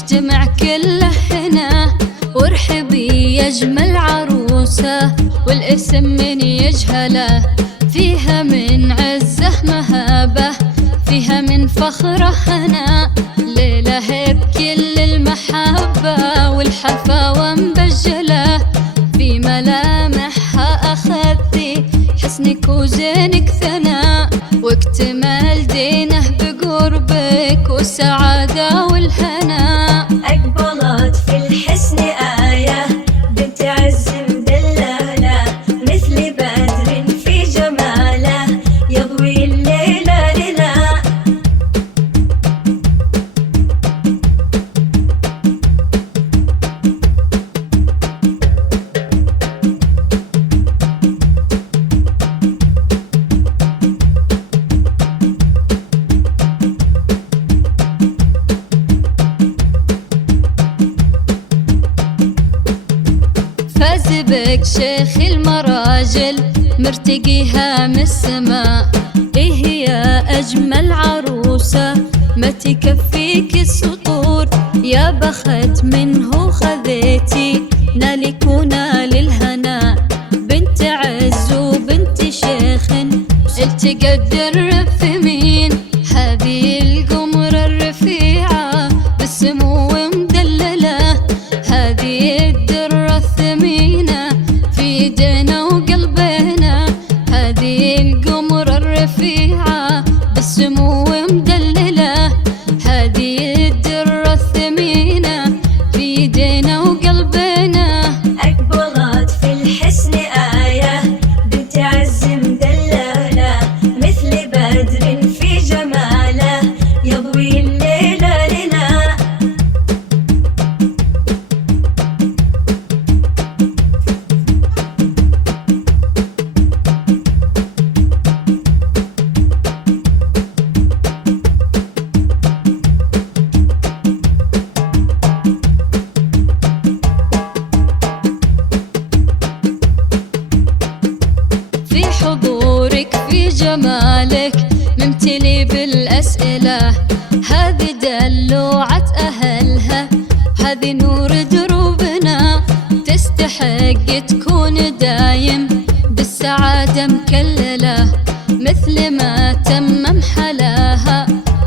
مجتمع كله هنا، وارحبي يا اجمل عروسه والاسم من يجهله، فيها من عزه مهابه، فيها من فخره هنا، ليله بكل المحبه والحفاوه مبجله، في ملامحها اخذتي حسنك وزينك ثناء، واكتمال دينه بقربك والسعاده والهنا. أقبلت في الحسن آية بنت عز مدللة، مثل بدر في جماله يضوي الليلة لنا. فاز بك شيخ المراجل مرتقيها من السماء، إيه يا أجمل عروسة ما تكفيك السطور، يا بخت منه خذيتي نالك ونال الهنا، بنت عز وبنت شيخ التقدر في مين، هذه القمر الرفيعة بالسمو مدللة، هذه الدرة الثمينة في يدنا وقلبنا، هذه القمر الرفيعة بالسمو مدللة، هذه الدرة الثمينة في يدنا وقلبنا. أقبلت في الحسن آية بنت عز مدللة، مثل بدر في جماله يضوي الليلة لنا. في حضورك في جمالك ممتلي بالأسئلة، هذه دلوعة أهلها، هذه نور دروبنا، تستحق تكون دايم بالسعادة مكللة، مثل ما تمم حلاها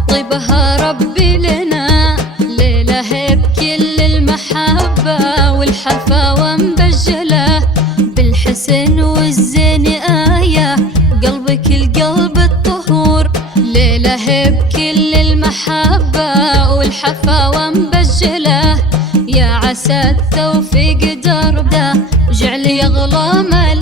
طيبها ربي لنا، ليله بكل المحبة والحفاوة مبجلة، بالحسن والزين آية قلبك القلب الطهور، ليله بكل المحبة والحفاوة مبجلة، يا عسى التوفيق دربه جعل يغلى ما